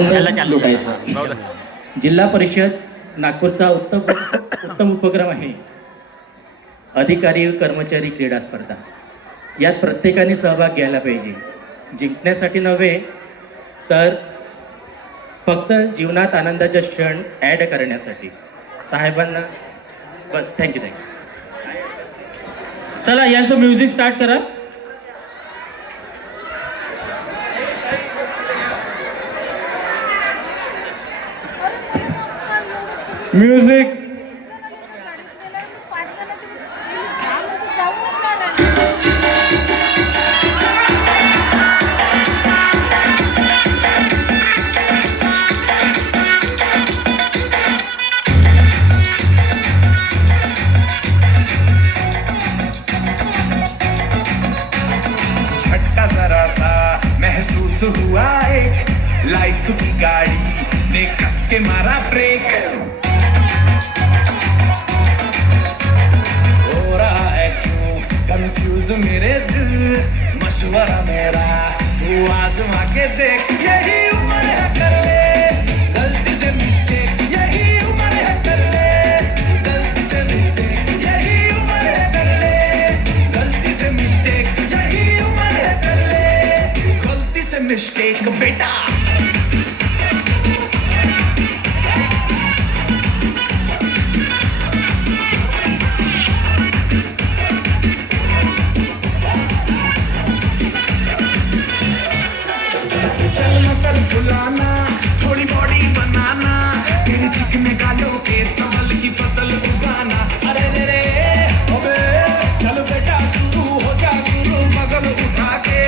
लुटायचं. जिल्हा परिषद नागपूरचा उत्तम उपक्रम आहे अधिकारी व कर्मचारी क्रीडा स्पर्धा. यात प्रत्येकाने सहभाग घ्यायला पाहिजे. जिंकण्यासाठी नव्हे तर फक्त जीवनात आनंदाचे क्षण ॲड करण्यासाठी. साहेबांना बस. थँक्यू. चला यांचं म्युझिक स्टार्ट करा. म्युझिक. झटका जरा सा महसूस हुआ एक लाइफ की गाड़ी ने कस के मारा ब्रेक. हो रहा है क्यों कंफ्यूज मेरे दिल मशवरा मेरा तू आजमा के देख. यही उम्र है कर ले गलती से मिस्टेक. यही उम्र है कर ले गलती से मिस्टेक. यही उम्र है कर ले गलती से मिस्टेक. यही उम्र है कर ले गलती से मिस्टेक बेटा. सर फुलाना थोड़ी बॉडी बनाना तेरे चिकने गालों के संभल की फसल उगाना. अरे रे रे अबे चलो बेटा शुरू हो जा शुरू बगल उठा के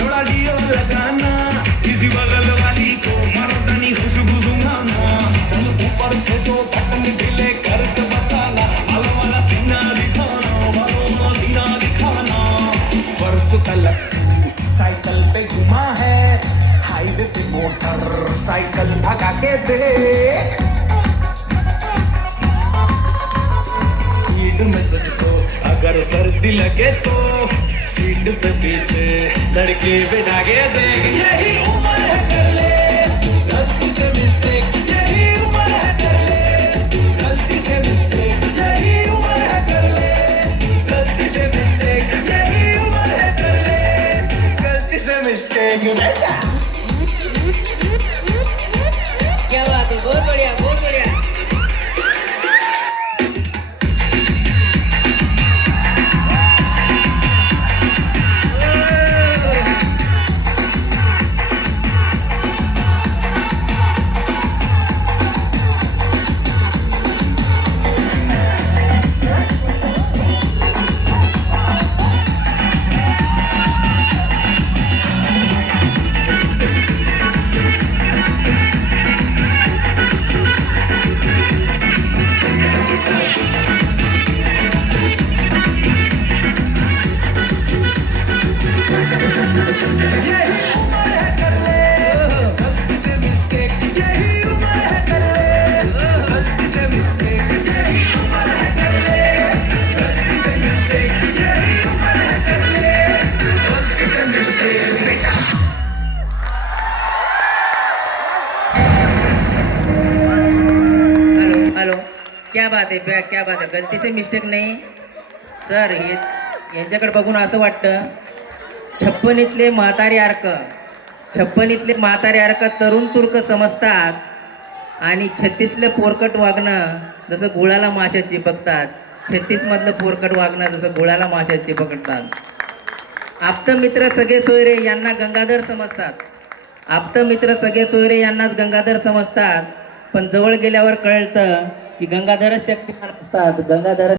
थोड़ा लियो लगाना. किसी बगल वाली को मर्दानी खुशबू सुनाना. चलो ऊपर से दो बटन ढीले करके बताना. वाला वाला सीना दिखाना वाला सीना दिखाना. वर्ष तलक साइकिल पे घुमा है हाईवे पे मोटर साइकिल भगा के दे. सीट में तुझको अगर सर्दी लगे तो सीट पे पीछे लड़के बिठा के दे. यही उम्र है कर ले गलती से मिस्टेक. यही उम्र है कर ले गलती से मिस्टेक. यही उम्र है कर ले गलती से मिस्टेक. यही उम्र है कर ले गलती से मिस्टेक बेटा. क्या बात है. बहुत बढ़िया बहुत बढ़िया. क्या बात है क्या बात है. गलती से मिस्टेक नाही सर. हे यांच्याकडे बघून असं वाटतं छप्पनीतले म्हातारे अर्क तरुण तुर्क समजतात आणि 36ले पोरकट वागणं जसं गुळाला माश्या चिपकतात. 36 मधलं पोरकट वागणं जसं गुळाला माश्या चिपकतात. आप्तमित्र सगळे सोयरे यांना गंगाधर समजतात. आप्तमित्र सगळे सोयरे यांनाच गंगाधर समजतात. पण जवळ गेल्यावर कळतं की गंगाधरच शक्तिमान असतात. गंगाधर